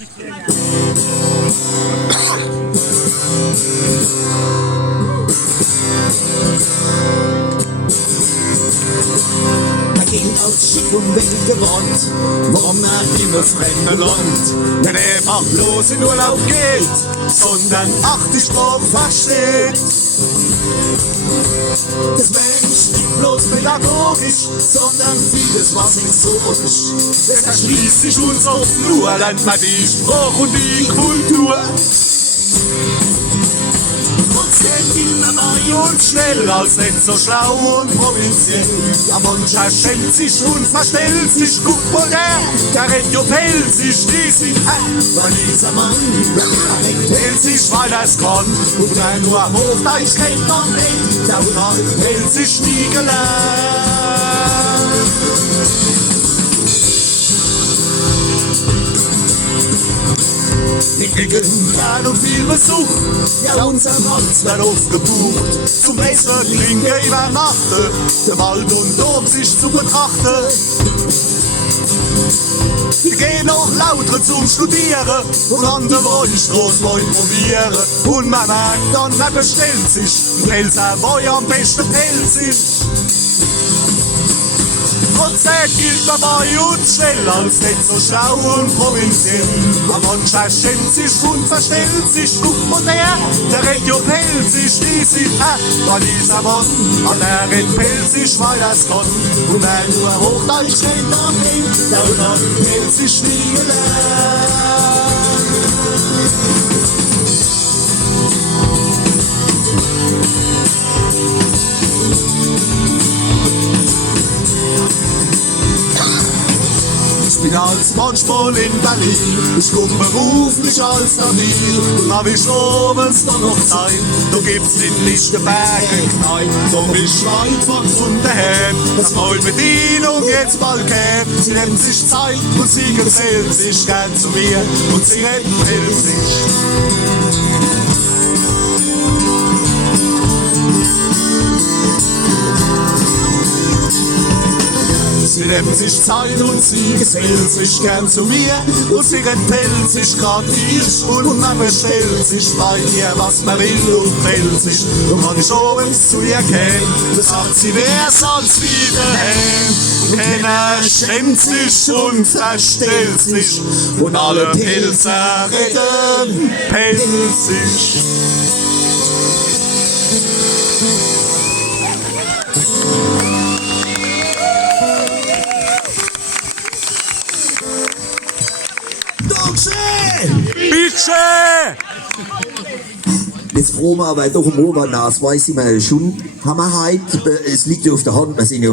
Aus Schick und Wind gewohnt, warum nach immer fremde Land, wenn er einfach bloß in Urlaub geht, sondern auch die Sprache versteht. Das Mensch nicht bloß pädagogisch, sondern vieles, was historisch. Das erschließt sich uns oft nur, lernt man die Sprache und die Kultur. Immer neu und schnell, als nicht so schlau und provinziell. Ja, mancher schämt sich und verstellt sich, guck mal der redet ja pelzig, schließlich weil dieser Mann pelzig, weil er's kann. Und er nur am Hochdeutsch kennt man nicht, der hat pelzig nie gelernt. Wir kriegen gern und viel Besuch, ja unser Hals wird oft gebucht. Zum Essen, Trinken, Übernachten, der Wald und Dom sich zu betrachten. Wir gehen auch lauter zum Studieren und an der Wollstraße wollen probieren. Und man merkt dann, wer bestellt sich, Pelzer, wo ja am besten Pelz ist. Trotzdem gilt man bei uns schnell als nicht so schlau und provinziell. Aber mancher schämt sich und verstellt sich, guck mal der redet ja pelzig, schließlich weil dieser Mann an der redet pelzig, weil er's kann. Und wer nur Hochdeutsch kennt, dann nicht, der hat pelzig nie gelernt. Ich bin als manchmal in Berlin, ich komm beruflich als Nabil. Und hab ich abends noch Zeit, da gibt's in Lichtenberg Kneipe. Doch ich weit von daheim, dass mal Bedienung jetzt bald käme. Sie nimmt sich Zeit und sie gesellt sich gern zu mir und sie hält sich. Sie nimmt sich Zeit und sie gesellt sich gern zu mir und sie entpellt sich grad ich und man bestellt sich bei ihr, was man will und meldet sich. Und wenn ich abends zu ihr käme, dann sagt sie, wär's als wieder heim. Keiner schämt sich und verstellt sich und alle Pilzer reden pelzig. Bitte! Jetzt froh mal, weil doch im Obernas weiß ich mal schon, Hammerheit, es liegt ja auf der Hand, wir sind ja